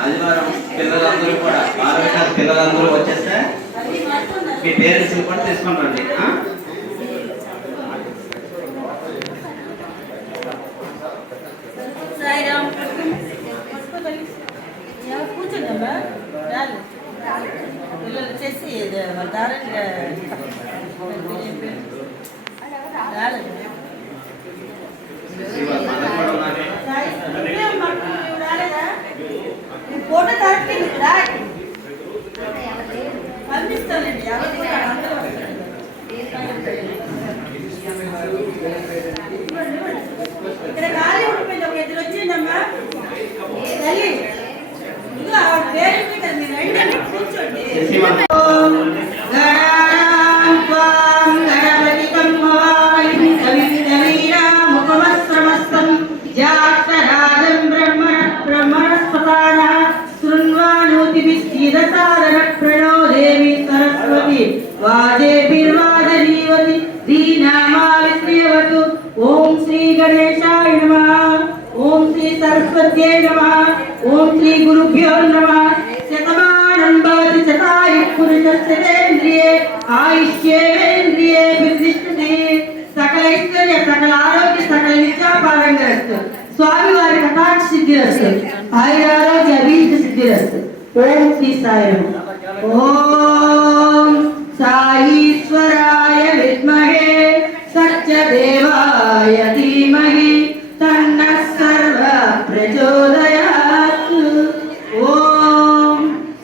ఆదివారం పిల్లలందరూ కూడా పిల్లలందరూ వచ్చేస్తే మీ పేరెంట్స్ కూడా తీసుకొని రండి. కూర్చుందమ్మా పిల్లలు వచ్చేసి ఫోటో పంపిస్తానండి. ఇక్కడ ఖాళీ ఉండిపోయింది, ఒక ఎదురు వచ్చిందమ్మా తల్లి. ఇంకా పేరెంట్ కదా మీరు రండి కూర్చోండి. प्रणो देवी सरस्वती वाजेभिर्वाजनीवति दीनामाविश्रियवतु। ओम श्री गणेशाय नमः, ओम श्री सरस्वत्यै नमः, ओम श्री गुरुभ्यो नमः। शतमानं भवति शतायुः पुरुषस्येन्द्रिये आयुष्येन्द्रिये प्रतिष्ठते। सकल ऐश्वर्य सकल आरोग्य सकल विद्यापारंगरस्तु। स्वामी वारी कटाक्ष सिद्धिरस्तु। आयुरारोग्य अभीष्ट सिद्धिरस्तु। ओम श्री साई नमः। ओम साईश्वराय विद्महे सत्यदेवाय धीमहि तन्नः सर्वः प्रचोदयात्। ओम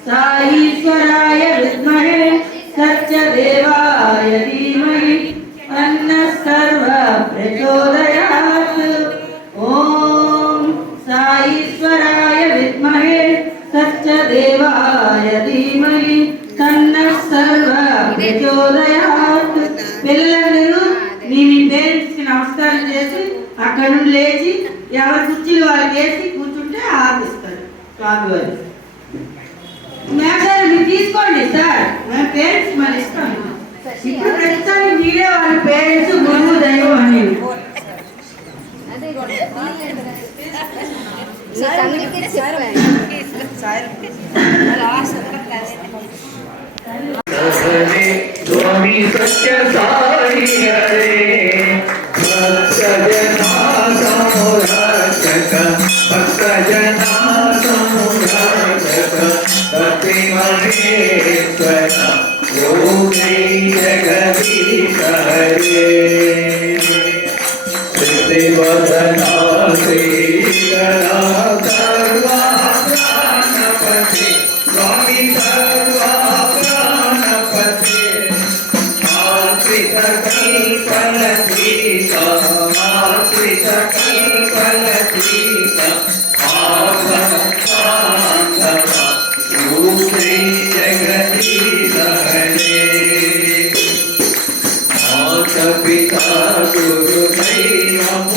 साईश्वराय विद्महे सत्यदेवाय धीमहि तन्नः सर्वः प्रचोदयात्। ओम साईश्वराय विद्महे सत्यदेवाय धीमहि तन्नः सर्वः प्रचोदयात्। పిల్లలందరూ మీ పేరెంట్స్ కి నమస్కారం చేసి అక్కడ నుండి లేచి ఎవరి కుర్చీలు వాళ్ళు వేసి కూర్చుంటే ఆపిస్తారు స్వామివారు. మేడం మీరు తీసుకోండి సార్, మేము పేరెంట్స్ మన ఇస్తాం. ఇప్పుడు ప్రతిసారి మీరే వాళ్ళ పేరెంట్స్ గురువు దైవం అనేది. स्वामी सत्य साई हरे भक्त जना संरक्षक भक्त जना संरक्षक भक्ति महेश्वर ओम श्री जगदीश हरे श्रीवदना श्रीकरा सर्वा प्राणपति स्वामी सर्वा प्राणपति कल्पलतीता कल्पलतीता आत्मसांगवा ओम श्री जगदीश हरे माता पिता गुरु दैवम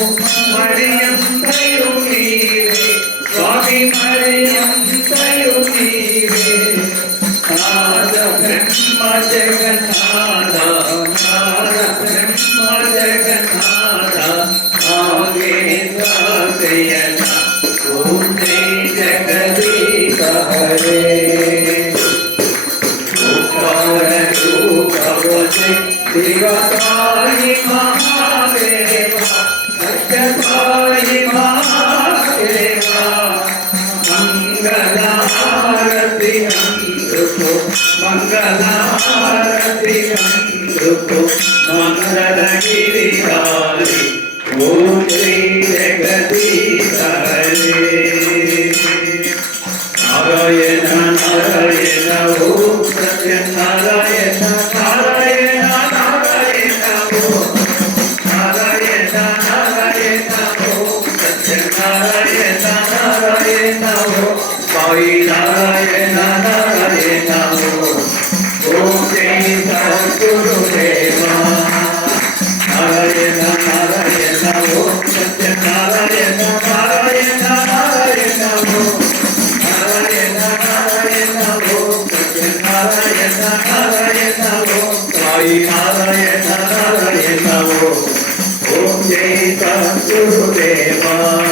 मरियम तयोनीरे स्वामी मरियम तयोनीरे नाद ब्रह्म जगन्नाथ शिवसाई महादेवा सत्यसाई महादेवा मंगलारति अंधुको मंगलारति अंधुको मंगलगिरिधारी ओम श्री जगदीश हरे नारायण नारायण ओम सत्य नारायण नारायण नारायण ओम नारायण नारायण ओम सत्य नारायण नारायण ओम साई नारायण नारायण ओम जय सद्गुरुदेवा नारायण नारायण ओम सत्य नारायण नारायण नारायण ओम नारायण గురుదేవా